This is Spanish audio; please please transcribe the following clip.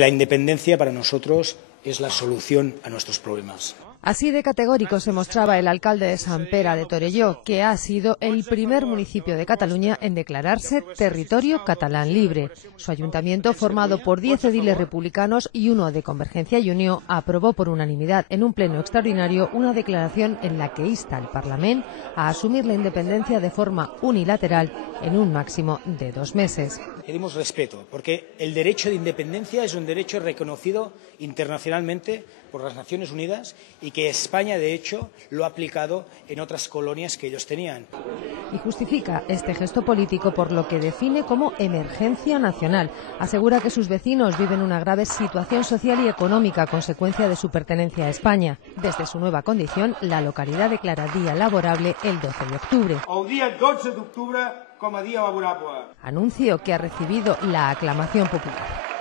La independencia para nosotros es la solución a nuestros problemas. Así de categórico se mostraba el alcalde de Sant Pere de Torelló, que ha sido el primer municipio de Cataluña en declararse territorio catalán libre. Su ayuntamiento, formado por 10 ediles republicanos y uno de Convergencia y Unió, aprobó por unanimidad en un pleno extraordinario una declaración en la que insta al Parlament a asumir la independencia de forma unilateral en un máximo de 2 meses. Pedimos respeto, porque el derecho de independencia es un derecho reconocido internacionalmente por las Naciones Unidas y que España, de hecho, lo ha aplicado en otras colonias que ellos tenían. Y justifica este gesto político por lo que define como emergencia nacional. Asegura que sus vecinos viven una grave situación social y económica a consecuencia de su pertenencia a España. Desde su nueva condición, la localidad declara día laborable el 12 de octubre. El día 12 d'octubre com a dia laborable. Anuncio que ha recibido la aclamación popular.